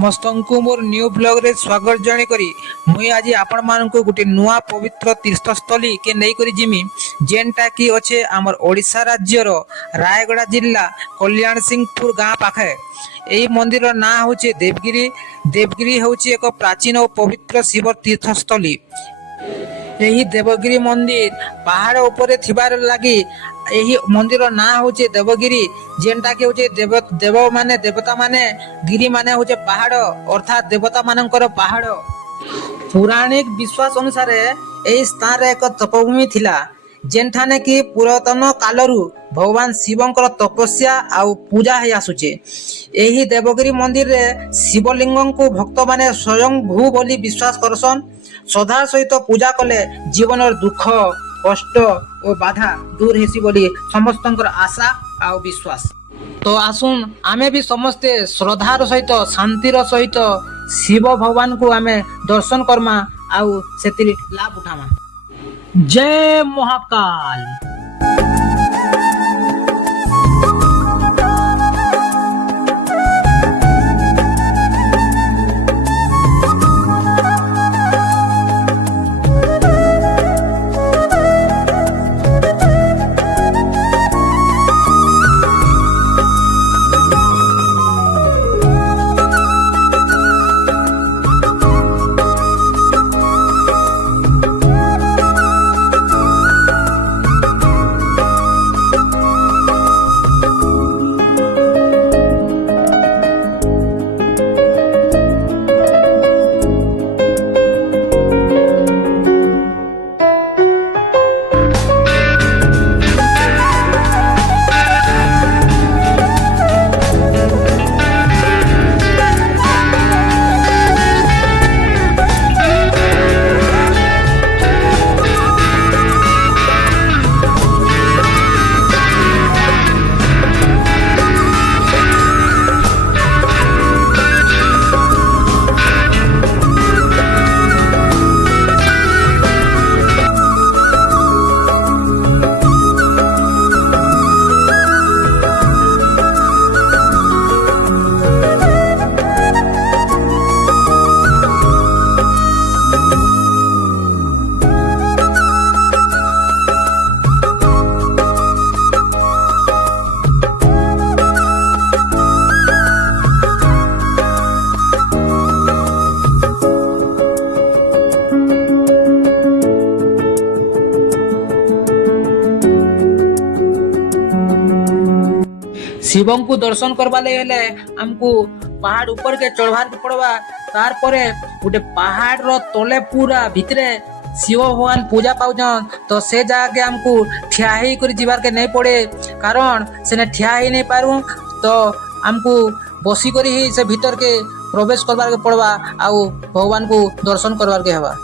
समस्त को more new blog रे स्वागत जणे करी मुई आज आपण मान को गुटे नुआ पवित्र तीर्थस्थली के नहीं करी जिमी जेनटा की अच्छे आमर ओडिशा राज्य रो रायगड़ा जिला कल्याण सिंहपुर गाँ पाखे। यही मंदिर ना होचे देवगिरी। देवगिरी होचे एक प्राचीन और पवित्र शिव तीर्थस्थली। यही देवगिरी मंदिर पहाड़ ऊपर थिबार लगी यही मंदिर ना होचे देवगिरी जेनटा के होचे देव माने देवता माने गिरी माने होचे पहाड़ अर्थात देवता मानकर पहाड़। पौराणिक विश्वास अनुसार यही स्थान एक तपभूमि थिला जेनठाने की पुरातन कालरू भगवान शिवंकर तपस्या आउ पूजा है आसुचे। यही देवगिरी मंदिर रे शिवलिंग को भक्त माने स्वयं भू बोली विश्वास करसन। श्रद्धा सहित पूजा कले जीवन दुख कष्ट और बाधा दूर हेसी बोली समस्तंकर आशा आउ विश्वास। तो आसुन आमे भी समस्ते श्रद्धार सहित शांतिर सहित शिव भगवान को आमे दर्शन करमा आउ सेतिर लाभ उठामा। जय महाकाल। शिवं को दर्शन करवा ले हमको पहाड़ ऊपर के चढ़वार के पड़वा। तार परे गोटे पहाड़ रो तले पूरा भितरे शिव भगवान पूजा पाउछन। तो से जाके हमको ठिया ही कर जीवार के नहीं पड़े कारण से ठिया ही नहीं पारू। तो हमको बसी करी ही से भीतर के प्रवेश करवार के पड़वा आउ भगवान को दर्शन करवार के हवा।